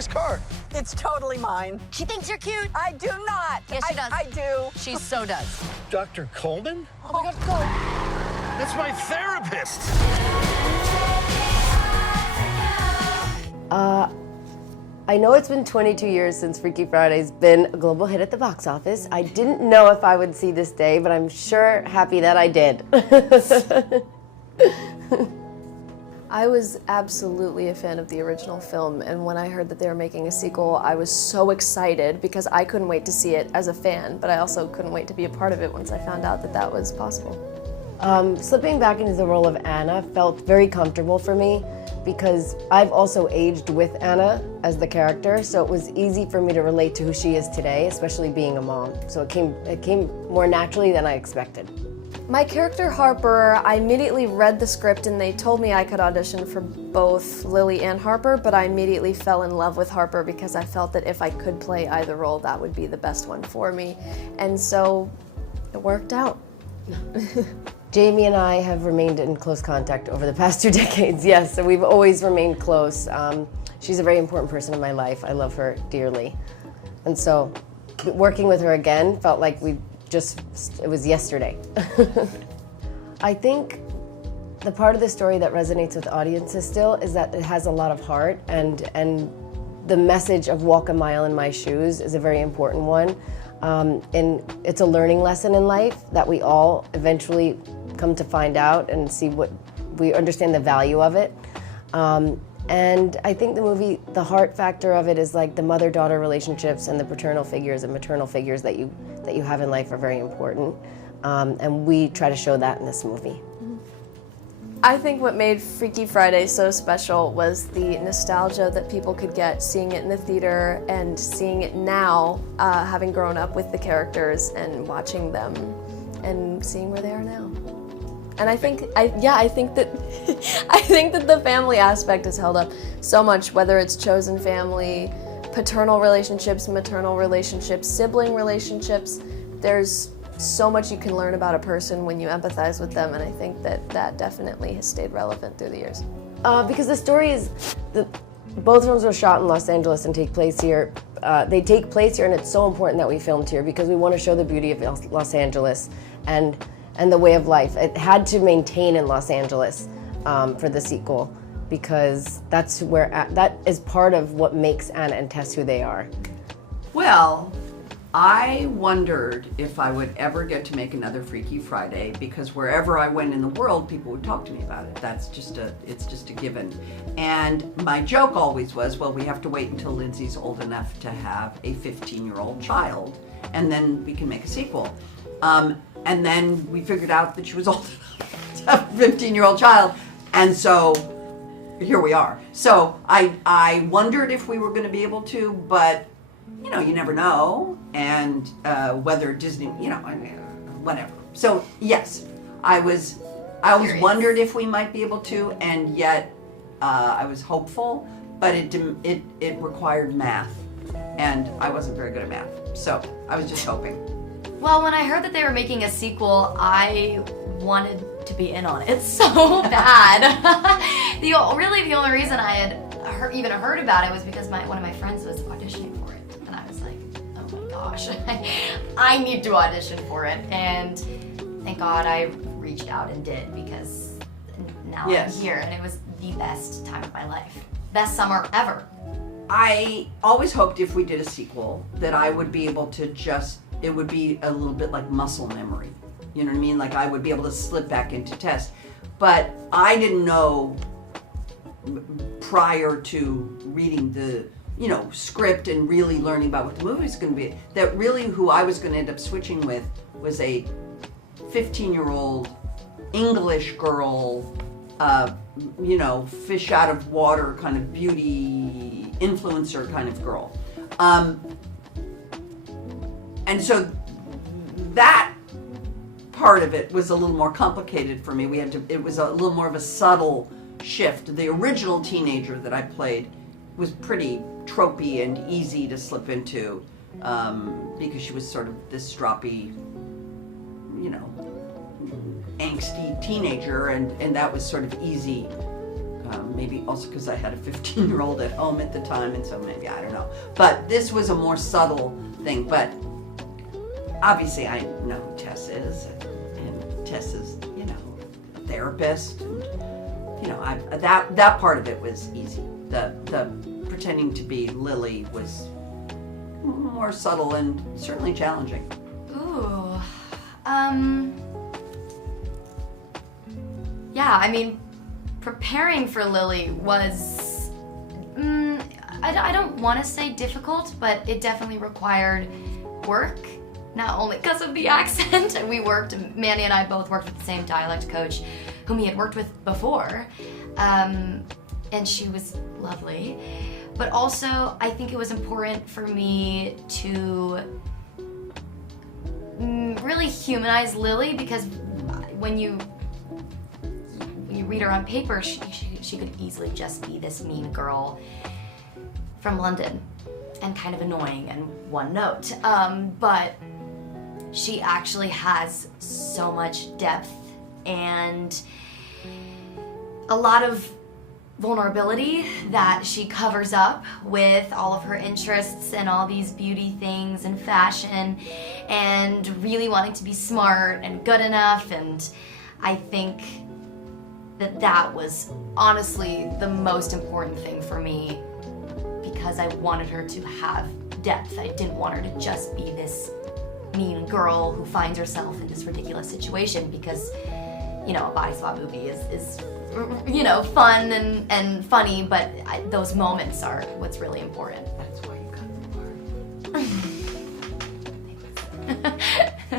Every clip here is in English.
Nice car. It's totally mine. She thinks you're cute. I do not. Yes, she does. I do. She so does. Dr. Coleman? Oh my God, go. That's my therapist. I know it's been 22 years since Freaky Friday's been a global hit at the box office. I didn't know if I would see this day, but I'm sure happy that I did. I was absolutely a fan of the original film, and when I heard that they were making a sequel, I was so excited because I couldn't wait to see it as a fan, but I also couldn't wait to be a part of it once I found out that that was possible. Slipping back into the role of Anna felt very comfortable for me because I've also aged with Anna as the character, so it was easy for me to relate to who she is today, especially being a mom. So it came more naturally than I expected. My character Harper, I immediately read the script and they told me I could audition for both Lily and Harper, but I immediately fell in love with Harper because I felt that if I could play either role, that would be the best one for me. And so it worked out. Jamie and I have remained in close contact over the past 2 decades, yes, so we've always remained close. She's a very important person in my life. I love her dearly. And so working with her again felt like it was yesterday. I think the part of the story that resonates with audiences still is that it has a lot of heart, and the message of walk a mile in my shoes is a very important one. And it's a learning lesson in life that we all eventually come to find out and see what we understand the value of it. And I think the movie, the heart factor of it is like the mother-daughter relationships and the paternal figures and maternal figures that you have in life are very important. And we try to show that in this movie. I think what made Freaky Friday so special was the nostalgia that people could get seeing it in the theater and seeing it now, having grown up with the characters and watching them and seeing where they are now. And I think that I think that the family aspect is held up so much, whether it's chosen family, paternal relationships, maternal relationships, sibling relationships. There's so much you can learn about a person when you empathize with them, and I think that that definitely has stayed relevant through the years. Because the story is, both films were shot in Los Angeles and take place here. They take place here, and it's so important that we filmed here because we want to show the beauty of Los Angeles and the way of life. It had to maintain in Los Angeles for the sequel because that is part of what makes Anna and Tess who they are. Well, I wondered if I would ever get to make another Freaky Friday because wherever I went in the world, people would talk to me about it. It's just a given. And my joke always was, well, we have to wait until Lindsay's old enough to have a 15-year-old child, and then we can make a sequel. And then we figured out that she was old enough to have a 15-year-old child, and so here we are. So I wondered if we were going to be able to, but you know, you never know, and whether Disney, whatever. So yes, I always wondered if we might be able to, and yet I was hopeful, but it required math, and I wasn't very good at math, so I was just hoping. Well, when I heard that they were making a sequel, I wanted to be in on it so bad. The only reason I had even heard about it was because one of my friends was auditioning for it, and I was like, oh my gosh, I need to audition for it, and thank God I reached out and did because now I'm here, and it was the best time of my life. Best summer ever. I always hoped if we did a sequel that I would be able to it would be a little bit like muscle memory. You know what I mean? Like I would be able to slip back into Tess. But I didn't know prior to reading the script and really learning about what the movie was going to be, that really who I was going to end up switching with was a 15-year-old English girl, fish out of water kind of beauty influencer kind of girl. And so that part of it was a little more complicated for me. It was a little more of a subtle shift. The original teenager that I played was pretty tropey and easy to slip into because she was sort of this stroppy, angsty teenager, and that was sort of easy maybe also because I had a 15-year-old at home at the time, and so maybe, I don't know. But this was a more subtle thing, but obviously I know who Tess is, and Tess is, you know, a therapist, and, you know, that part of it was easy. The pretending to be Lily was more subtle and certainly challenging. Ooh. Yeah, I mean, preparing for Lily was, I don't want to say difficult, but it definitely required work, not only because of the accent. Mandy and I both worked with the same dialect coach whom he had worked with before, and she was lovely. But also, I think it was important for me to really humanize Lily, because when you read her on paper, she could easily just be this mean girl from London and kind of annoying and one note. But she actually has so much depth and a lot of vulnerability that she covers up with all of her interests and all these beauty things and fashion and really wanting to be smart and good enough. And I think that was honestly the most important thing for me, because I wanted her to have depth. I didn't want her to just be this mean girl who finds herself in this ridiculous situation, because, you know, a body swap movie is you know, fun and funny, but those moments are what's really important. That's why you got the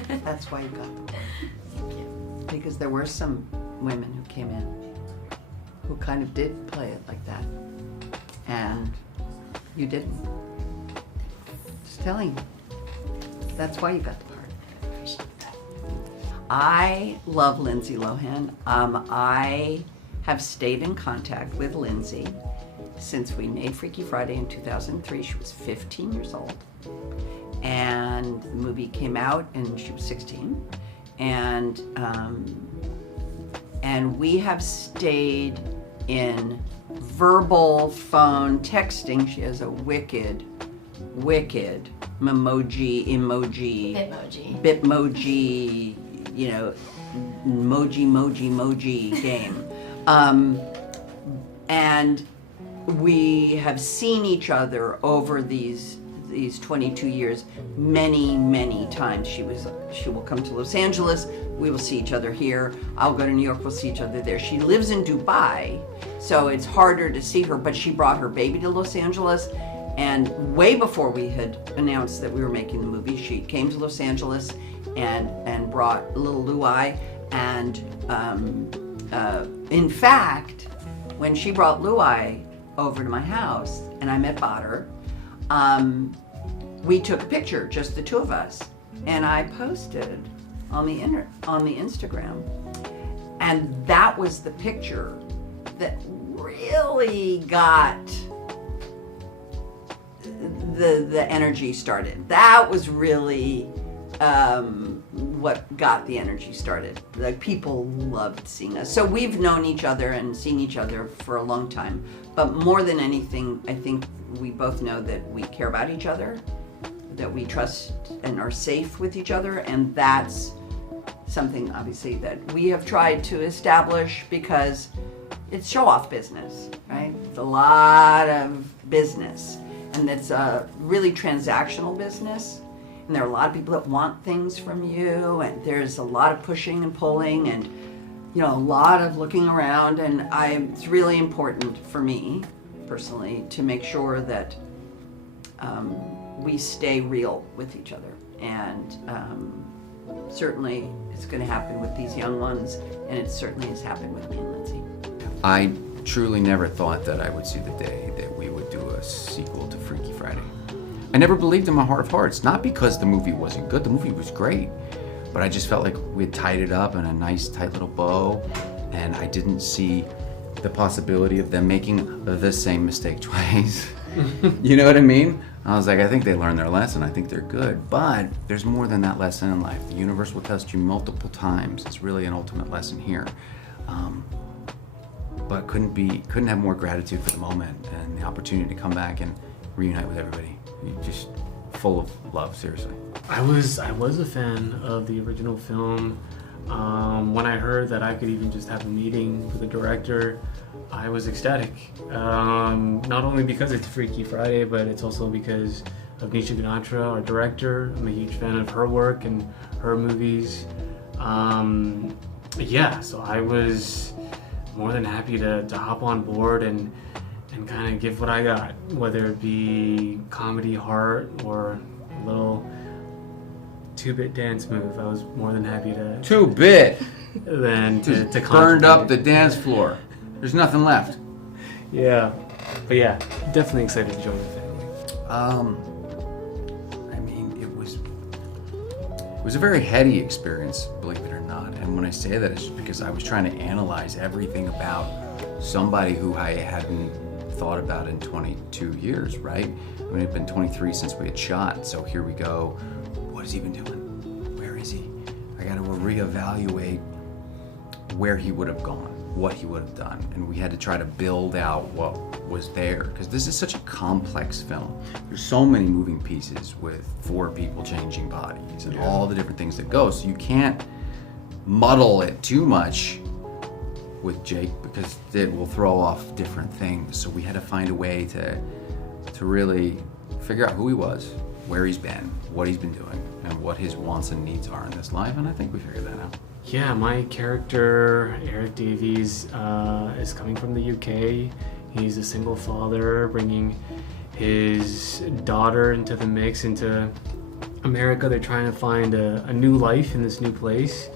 part. That's why you got the part. Thank you. Because there were some women who came in who kind of did play it like that, and you didn't. Just telling you. That's why you got the part. I love Lindsay Lohan. I have stayed in contact with Lindsay since we made Freaky Friday in 2003. She was 15 years old, and the movie came out and she was 16, and we have stayed in verbal phone texting. She has a wicked bitmoji, you know, moji game. And we have seen each other over these 22 years many times. She will come to Los Angeles, we will see each other here. I'll go to New York, we'll see each other there. She lives in Dubai, so it's harder to see her, but she brought her baby to Los Angeles, and way before we had announced that we were making the movie, she came to Los Angeles and brought little Luai. And in fact, when she brought Luai over to my house and I met Badr, we took a picture, just the two of us, and I posted on the Instagram, and that was the picture that really got the energy started. That was really what got the energy started. Like, people loved seeing us. So we've known each other and seen each other for a long time, but more than anything, I think we both know that we care about each other, that we trust and are safe with each other, and that's something obviously that we have tried to establish, because it's show-off business, right? It's a lot of business, and it's a really transactional business, and there are a lot of people that want things from you, and there's a lot of pushing and pulling, and, you know, a lot of looking around, and it's really important for me personally to make sure that we stay real with each other. And certainly it's going to happen with these young ones, and it certainly has happened with me and Lindsay. I truly never thought that I would see the day that we would do a sequel to Freaky Friday. I never believed in my heart of hearts, not because the movie wasn't good, the movie was great, but I just felt like we had tied it up in a nice tight little bow, and I didn't see the possibility of them making the same mistake twice. You know what I mean? I was like, I think they learned their lesson, I think they're good, but there's more than that lesson in life. The universe will test you multiple times. It's really an ultimate lesson here. but couldn't have more gratitude for the moment and the opportunity to come back and reunite with everybody. Just full of love, seriously. I was a fan of the original film. When I heard that I could even just have a meeting with the director, I was ecstatic. Not only because it's Freaky Friday, but it's also because of Nisha Ganatra, our director. I'm a huge fan of her work and her movies. So I was more than happy to hop on board and kind of give what I got, whether it be comedy, heart, or a little 2-bit dance move. I was more than happy to 2-bit. Than to Burned up the contribute. dance floor. There's nothing left. Yeah, but yeah, definitely excited to join the family. I mean, it was a very heady experience, believe it or not. And when I say that, it's just because I was trying to analyze everything about somebody who I hadn't thought about in 22 years, right? I mean, it'd been 23 since we had shot, so here we go. What has he been doing? Where is he? I got to reevaluate where he would have gone, what he would have done, and we had to try to build out what was there, because this is such a complex film. There's so many moving pieces with 4 people changing bodies and all the different things that go, so you can't muddle it too much with Jake because it will throw off different things. So we had to find a way to really figure out who he was, where he's been, what he's been doing, and what his wants and needs are in this life, and I think we figured that out. Yeah, my character, Eric Davies, is coming from the UK. He's a single father, bringing his daughter into the mix, into America. They're trying to find a new life in this new place.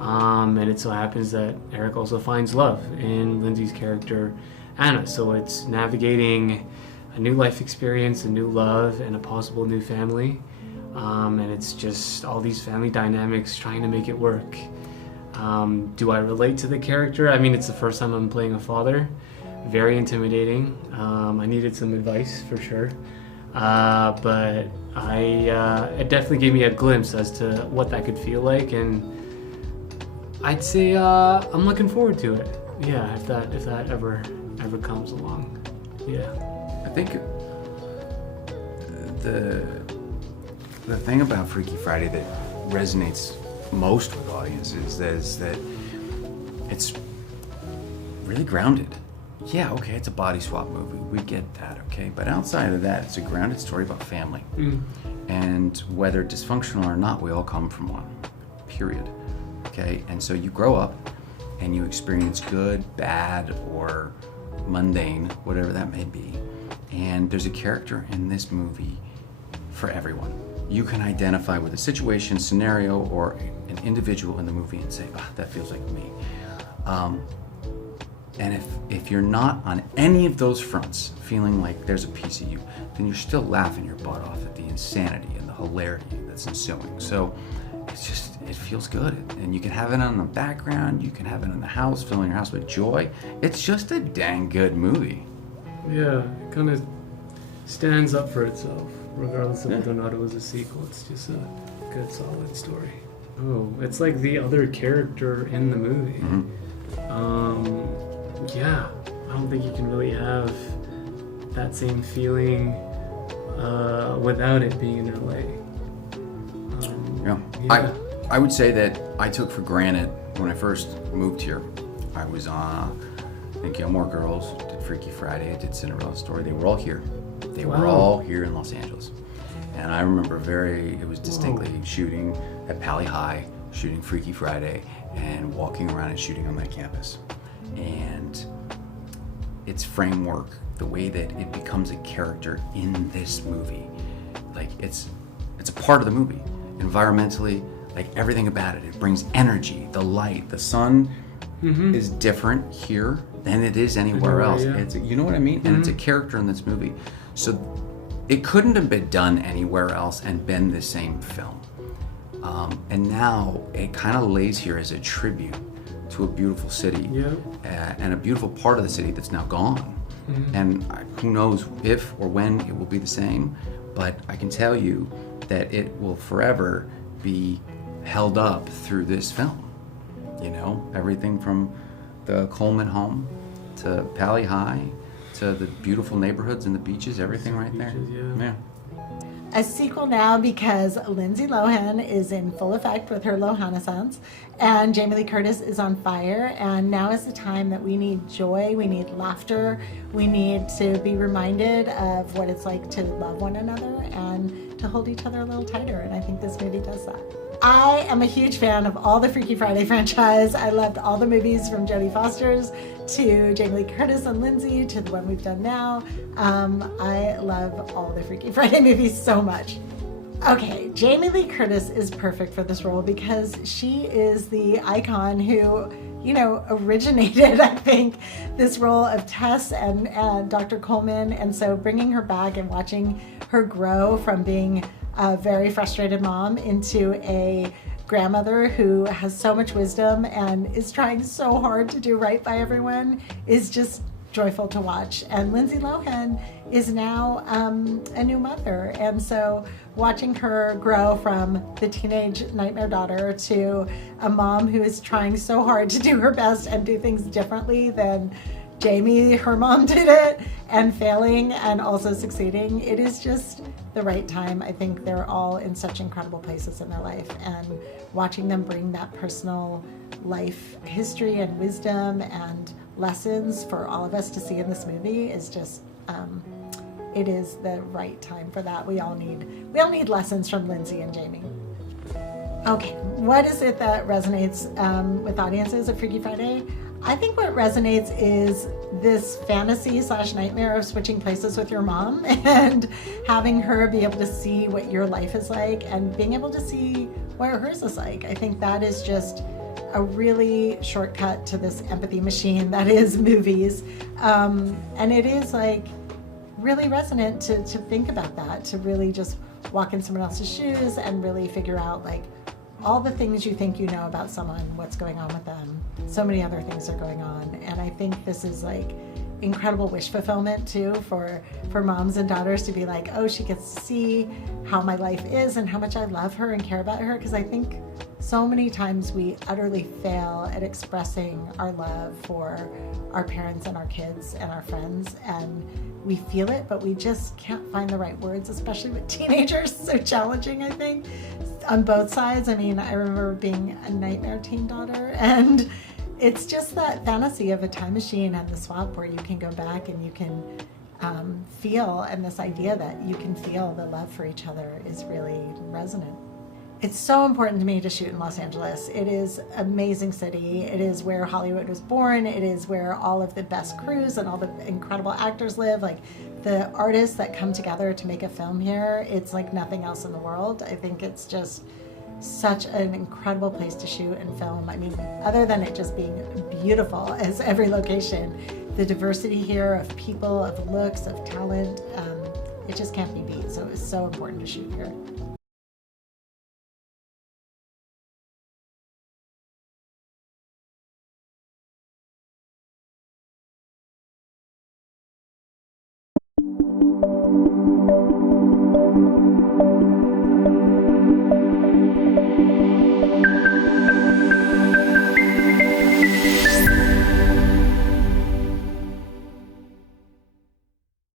And it so happens that Eric also finds love in Lindsay's character, Anna. So it's navigating a new life experience, a new love, and a possible new family. And it's just all these family dynamics trying to make it work. Do I relate to the character? I mean, it's the first time I'm playing a father. Very intimidating. I needed some advice for sure. But it definitely gave me a glimpse as to what that could feel like, and I'd say I'm looking forward to it. Yeah, if that ever comes along. Yeah. I think the thing about Freaky Friday that resonates most with audiences is that it's really grounded. Yeah, okay, it's a body swap movie. We get that, okay? But outside of that, it's a grounded story about family. And whether dysfunctional or not, we all come from one, period. Okay? And so you grow up and you experience good, bad, or mundane, whatever that may be. And there's a character in this movie for everyone. You can identify with a situation, scenario, or an individual in the movie and say, that feels like me. And if you're not on any of those fronts feeling like there's a piece of you, then you're still laughing your butt off at the insanity and the hilarity that's ensuing. So it feels good. And you can have it on the background, you can have it in the house, filling your house with joy. It's just a dang good movie. Yeah, it kind of stands up for itself, regardless of whether or not it was a sequel. It's just a good, solid story. Oh, it's like the other character in the movie. Yeah, I don't think you can really have that same feeling without it being in LA. Yeah. I would say that I took for granted when I first moved here. I was on, I think, Gilmore Girls, did Freaky Friday, I did Cinderella Story. They were all here. They were all here in Los Angeles. And I remember it was distinctly shooting at Pali High, shooting Freaky Friday, and walking around and shooting on that campus. And its framework, the way that it becomes a character in this movie, like it's a part of the movie. Environmentally, like everything about it brings energy, the light, the sun is different here than it is anywhere else. Yeah. It's, you know what I mean? And it's a character in this movie. So it couldn't have been done anywhere else and been the same film. And now it kind of lays here as a tribute to a beautiful city and a beautiful part of the city that's now gone. And who knows if or when it will be the same, but I can tell you that it will forever be held up through this film. You know, everything from the Coleman home to Pali High, to the beautiful neighborhoods and the beaches, everything right there. Yeah. A sequel now because Lindsay Lohan is in full effect with her Lohanessence, and Jamie Lee Curtis is on fire, and now is the time that we need joy, we need laughter, we need to be reminded of what it's like to love one another and to hold each other a little tighter, and I think this movie does that. I am a huge fan of all the Freaky Friday franchise. I loved all the movies from Jodie Foster's to Jamie Lee Curtis and Lindsay to the one we've done now. I love all the Freaky Friday movies so much. Okay, Jamie Lee Curtis is perfect for this role because she is the icon who, originated, I think, this role of Tess and Dr. Coleman. And so bringing her back and watching her grow from being a very frustrated mom into a grandmother who has so much wisdom and is trying so hard to do right by everyone is just joyful to watch. And Lindsay Lohan is now a new mother, and so watching her grow from the teenage nightmare daughter to a mom who is trying so hard to do her best and do things differently than Jamie, her mom, did it, and failing and also succeeding. It is just the right time. I think they're all in such incredible places in their life, and watching them bring that personal life history and wisdom and lessons for all of us to see in this movie is just it is the right time for that. We all need lessons from Lindsay and Jamie. Okay, what is it that resonates with audiences at Freaky Friday? I think what resonates is this fantasy / nightmare of switching places with your mom and having her be able to see what your life is like and being able to see what hers is like. I think that is just a really shortcut to this empathy machine that is movies. And it is like really resonant to think about that, to really just walk in someone else's shoes and really figure out like all the things you think you know about someone, what's going on with them. So many other things are going on. And I think this is like incredible wish fulfillment too for moms and daughters to be like, oh, she gets to see how my life is and how much I love her and care about her. Because I think so many times we utterly fail at expressing our love for our parents and our kids and our friends, and we feel it, but we just can't find the right words, especially with teenagers. So challenging, I think, on both sides. I mean, I remember being a nightmare teen daughter, and it's just that fantasy of a time machine and the swap where you can go back and you can feel, and this idea that you can feel the love for each other is really resonant. It's so important to me to shoot in Los Angeles. It is an amazing city. It is where Hollywood was born. It is where all of the best crews and all the incredible actors live. Like the artists that come together to make a film here, it's like nothing else in the world. I think it's just such an incredible place to shoot and film. I mean, other than it just being beautiful as every location, the diversity here of people, of looks, of talent, it just can't be beat. So it's so important to shoot here.